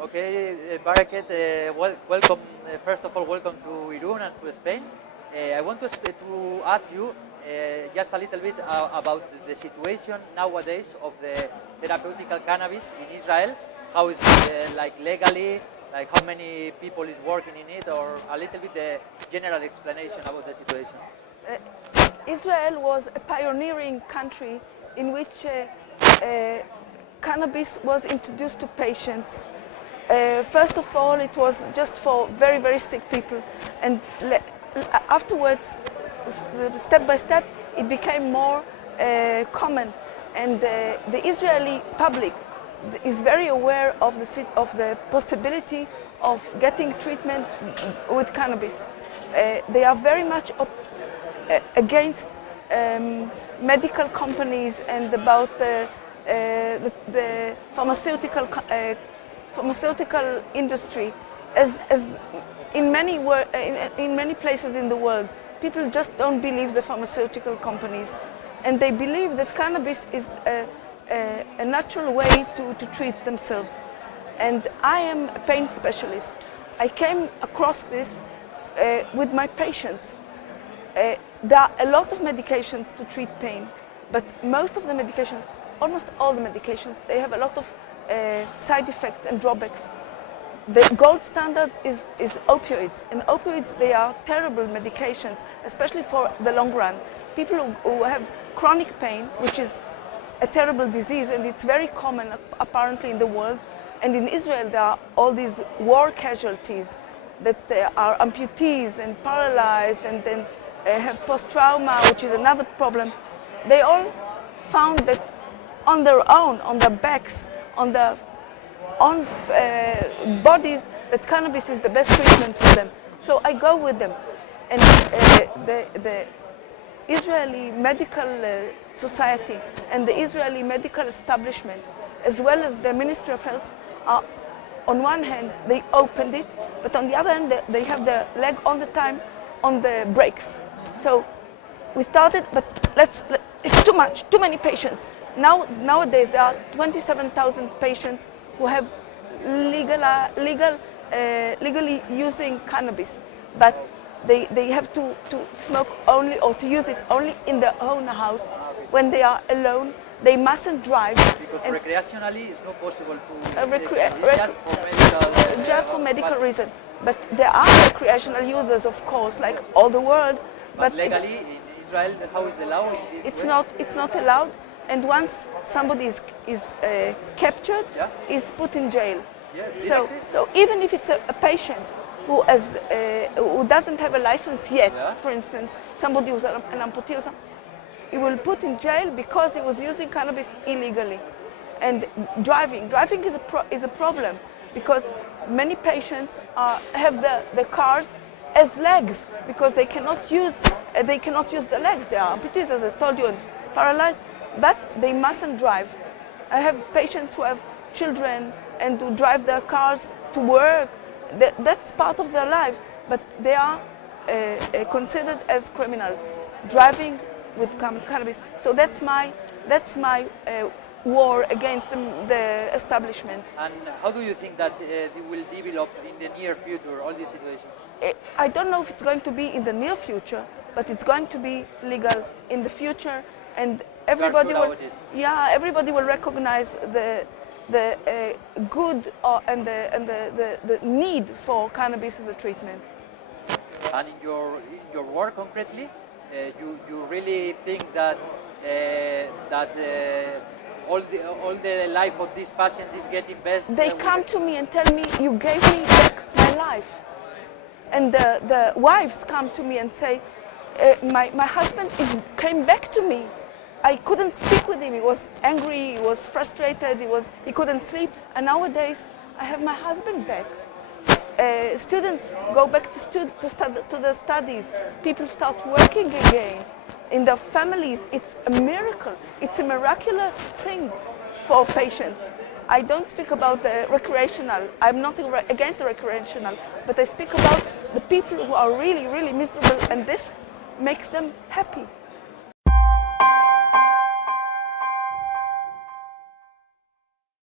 Okay, Bareket, welcome. First of all, welcome to Irun and to Spain. I want to ask you just a little bit about the situation nowadays of the therapeutical cannabis in Israel. How is it like legally? Like how many people is working in it, or a little bit the general explanation about the situation? Israel was a pioneering country in which cannabis was introduced to patients. First of all, it was just for very, very sick people, and afterwards, step by step, it became more common, and the Israeli public is very aware of the possibility of getting treatment with cannabis. They are very much against medical companies and about the pharmaceutical industry, as in many places in the world, people just don't believe the pharmaceutical companies, and they believe that cannabis is a natural way to treat themselves. And I am a pain specialist. I came across this with my patients. There are a lot of medications to treat pain, but most of the medications, almost all the medications, they have a lot of side effects and drawbacks. The gold standard is opioids, and opioids, they are terrible medications, especially for the long run. People who have chronic pain, which is a terrible disease, and it's very common apparently in the world, and in Israel there are all these war casualties that are amputees and paralyzed and then have post-trauma, which is another problem. They all found that on their own, on their backs, on their own bodies, that cannabis is the best treatment for them. So I go with them, and the Israeli Medical Society and the Israeli medical establishment, as well as the Ministry of Health, are, on one hand, they opened it, but on the other hand, they have their leg all the time on the brakes. So we started, but it's too much, too many patients. Nowadays, there are 27,000 patients who have legally using cannabis, but they have to smoke only or to use it only in their own house. When they are alone, they mustn't drive. Because recreationally, it's not possible to. Just for medical reason. But there are recreational users, of course, like all the world. But legally, in Israel, how is the law? It's not allowed. And once somebody is captured, is put in jail. Yeah, so even if it's a patient who doesn't have a license yet, for instance, somebody who's an amputee or something, he will put in jail because he was using cannabis illegally. And driving is a problem, because many patients have the cars as legs because they cannot use the legs. They are amputees, as I told you, and paralyzed, but they mustn't drive. I have patients who have children and who drive their cars to work. That's part of their life, but they are considered as criminals, driving with cannabis. So that's my war against the establishment. And how do you think that it will develop in the near future, all these situations? I don't know if it's going to be in the near future, but it's going to be legal in the future, and everybody will recognize the good and the need for cannabis as a treatment. And in your work concretely, you really think that all the life of this patient is getting best? They come to me and tell me, you gave me back my life. And the wives come to me and say, my husband came back to me. I couldn't speak with him. He was angry, he was frustrated, he couldn't sleep. And nowadays, I have my husband back. Students go back to their studies. People start working again in their families. It's a miracle. It's a miraculous thing for patients. I don't speak about the recreational. I'm not against the recreational, but I speak about the people who are really, really miserable, and this makes them happy.